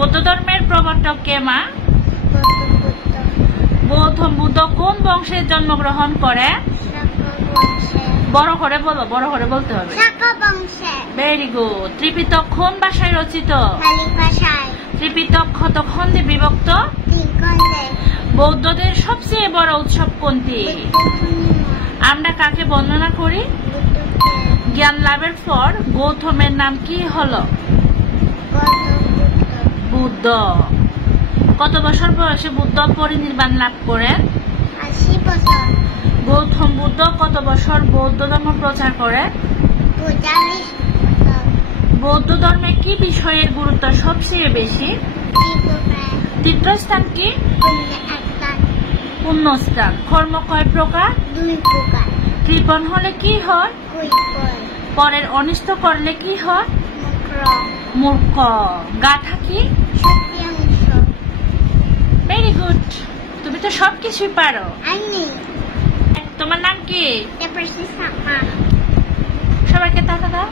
বৌদ্ধ ধর্মের প্রবর্তক কে মা? গৌতম বুদ্ধ কোন বংশে জন্মগ্রহণ করে? বড় করে বলো, বড় করে বলতে হবে। Very good. ত্রিপিটক কোন ভাষায় রচিত? ত্রিপিটক কত খণ্ডে বিভক্ত? বৌদ্ধদের সবচেয়ে বড় উৎসব কোনটি? আমরা কাকে বর্ণনা করি? জ্ঞান লাভের পর গৌতমের নাম কি হলো? বুদ্ধ। কত বছর বয়সে বুদ্ধ পরিনির্বাণ লাভ করেন? 80 বছর। গৌতম বুদ্ধ কত বছর বৌদ্ধ ধর্ম প্রচার করেন? 42 বছর। বৌদ্ধ ধর্মে কি বিষয়ের গুরুত্ব সবচেয়ে বেশি? তীর্থস্থান কি? পুণ্যস্থান। কর্ম কয় প্রকার? 2 প্রকার। কৃপণ হলে কি হয়? পরের অনিষ্ট করলে কি হয়? মূর্খ। গাথা কি? Very good. তুমি তো সবকিছুই পারো। তোমার নাম কি? সবাইকে সবাইকে টাকা দাও।